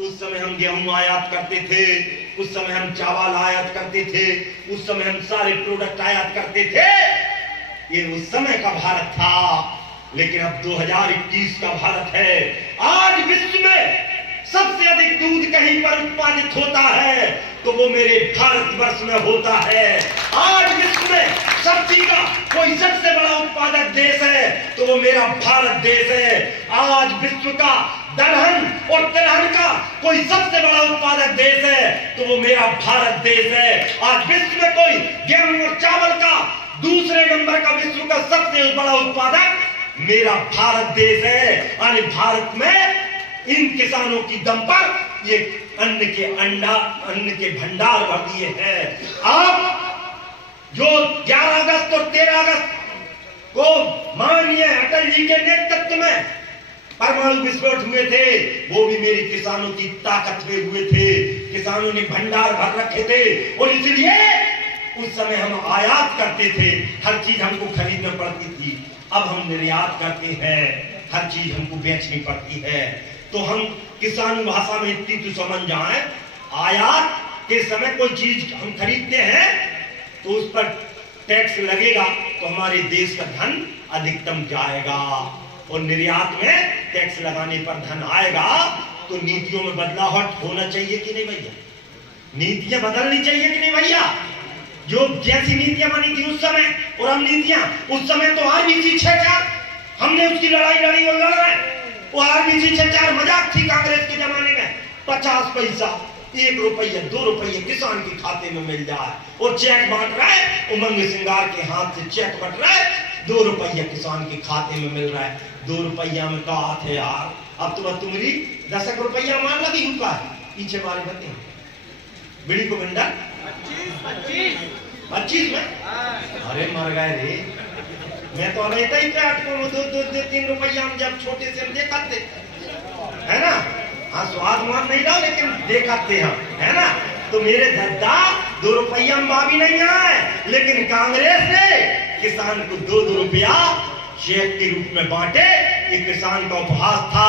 तो उस समय हम गेहूं आयात करते थे, उस समय हम चावल आयात करते थे, उस समय हम सारे प्रोडक्ट आयात करते थे। ये उस समय का भारत था। लेकिन अब 2021 का भारत है। आज विश्व में सबसे अधिक दूध कहीं पर उत्पादित होता है तो वो मेरे भारतवर्ष में होता है। आज विश्व में सब्जी का कोई सबसे बड़ा उत्पादक देश है तो वो मेरा भारत देश है। आज विश्व का दलहन और तिलहन का कोई सबसे बड़ा उत्पादक देश है तो वो मेरा भारत देश है। आज विश्व में कोई गेहूं और चावल का दूसरे नंबर का विश्व का सबसे बड़ा उत्पादक मेरा भारत देश है। यानी भारत में इन किसानों की दम पर ये अन्न के भंडार भर दिए हैं। अब जो 11 अगस्त और 13 अगस्त को माननीय अटल जी के नेतृत्व में परमाणु विस्फोट हुए थे, वो भी मेरे किसानों की ताकत में हुए थे। किसानों ने भंडार भर रखे थे और इसलिए उस समय हम आयात करते थे, हर चीज हमको खरीदना पड़ती थी। अब हम निर्यात करते हैं, हर चीज हमको बेचनी पड़ती है। तो हम किसान भाषा में इतनी तो समझ जाएं, आयात के समय कोई चीज हम खरीदते हैं तो उस पर टैक्स लगेगा तो हमारे देश का धन अधिकतम जाएगा, और निर्यात में टैक्स लगाने पर धन आएगा। तो नीतियों में बदलाव होना चाहिए कि नहीं भैया? नीतियां बदलनी चाहिए कि नहीं भैया? जो जैसी नीतियां बनी थी उस समय और हम नीतियां उस समय तो आरबीसी 6-4 हमने उसकी लड़ाई लड़ी और लड़ा है। वो आरबीसी 6-4 मजाक थी कांग्रेस के जमाने में। 50 पैसा, 1 रुपया, 2 रुपये किसान के खाते में मिल जाए और चेक बांट रहा है। उमंग सिंगार के हाथ से चेक बट रहा है, 2 रुपया किसान के खाते में मिल रहा है। 2 रुपया में कहा थे यार, अब तो तुम्हारी 10 रुपया मान लगी हुआ है। पीछे वाले बते बीड़ी को गंडा 25 में, अरे मर गए रे। मैं तो रहता ही को 2-3 रुपया हम जब छोटे से हम देखाते है ना। हाँ स्वाद मान नहीं रहा लेकिन देखाते हम है ना। तो मेरे दादा 2 रुपया में भी नहीं आए, लेकिन कांग्रेस ने किसान को 2-2 रुपया चेक के रूप में बांटे। ये किसान का उपहास था।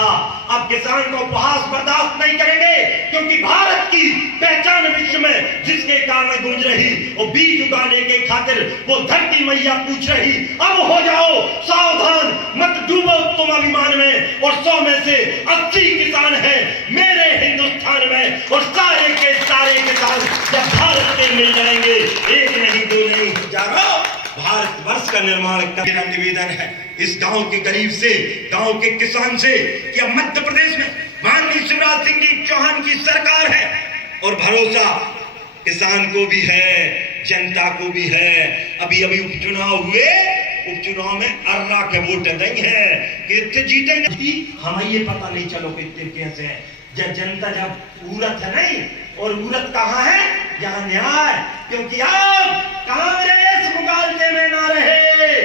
अब किसान का उपहास बर्दाश्त नहीं करेंगे, क्योंकि भारत की पहचान विश्व में जिसके कारण गूंज रही वो बीज उगाने के खातिर वो धरती मैया पूछ रही, अब हो जाओ सावधान, मत डूबो तुम अभिमान में। और 100 में से 80 किसान हैं मेरे हिंदुस्तान में, और सारे के सारे किसान जब भारत में मिल जाएंगे, 1 नहीं 2 नहीं, जानो भारत वर्ष का निर्माण का मेरा निवेदन है इस गांव के गरीब से, गांव के किसान से, कि मध्य प्रदेश में माननीय शिवराज सिंह जी चौहान की सरकार है और भरोसा किसान को भी है, जनता को भी है। अभी उपचुनाव हुए, उपचुनाव में अर्रा के वोट नहीं है कि जीते नहीं, हमें ये पता नहीं चलो कितने कैसे है। जब जनता जब उड़त है नहीं, और उड़त कहाँ है? जहां न्याय, क्योंकि अब कांग्रेस मुगालते में ना रहे।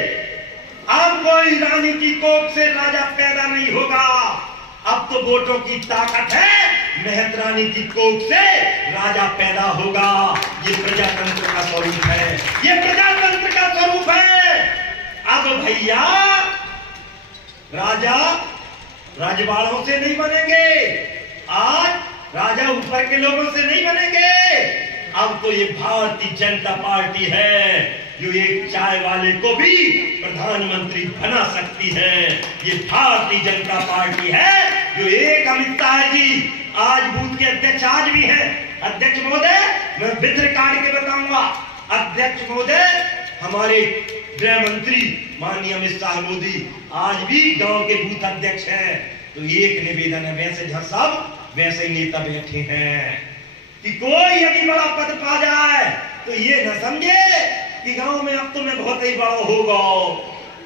अब कोई रानी की कोख से राजा पैदा नहीं होगा। अब तो वोटों की ताकत है, महत रानी की कोख से राजा पैदा होगा। ये प्रजातंत्र का स्वरूप है, ये प्रजातंत्र का स्वरूप है। अब भैया राजा राजवाड़ों से नहीं बनेंगे, आज राजा ऊपर के लोगों से नहीं बनेंगे। अब तो ये भारतीय जनता पार्टी है जो एक चाय वाले को भी प्रधानमंत्री बना सकती है। ये भारतीय जनता पार्टी है जो एक अमित शाह जी आज बूथ के अध्यक्ष आज भी हैं। अध्यक्ष महोदय मैं विद्र काट के बताऊंगा, अध्यक्ष महोदय हमारे गृह मंत्री माननीय अमित शाह मोदी आज भी गांव के बूथ अध्यक्ष हैं। तो एक निवेदन है, वैसे जहां सब वैसे ही नेता बैठे हैं कि कोई यदि बड़ा पद पा जाए तो ये न समझे कि गांव में अब तो मैं बहुत ही बड़ा होगा।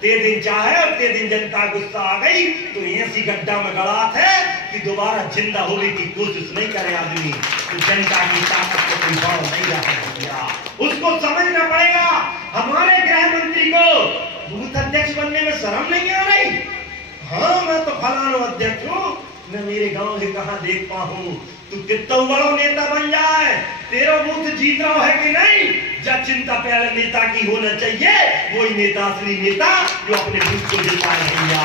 ते दिन चाहे और ते दिन जनता गुस्सा आ गई तो ऐसी गड्ढा में गड़ा है कि दोबारा जिंदा होने की कोशिश नहीं करे आदमी। तो जनता की ताकत को कोई भाव नहीं रहा, उसको समझना पड़ेगा। हमारे गृह मंत्री को बूथ अध्यक्ष बनने में शर्म नहीं आ रही? हाँ मैं तो फलाना अध्यक्ष हूँ, मैं मेरे गांव से कहां देख पाऊं। तू कितना बड़ा नेता बन जाए, तेरा बूथ जीत रहा है कि नहीं, जब चिंता पहले नेता की होना चाहिए, वही नेता असली नेता जो अपने बूथ को जिताए भैया।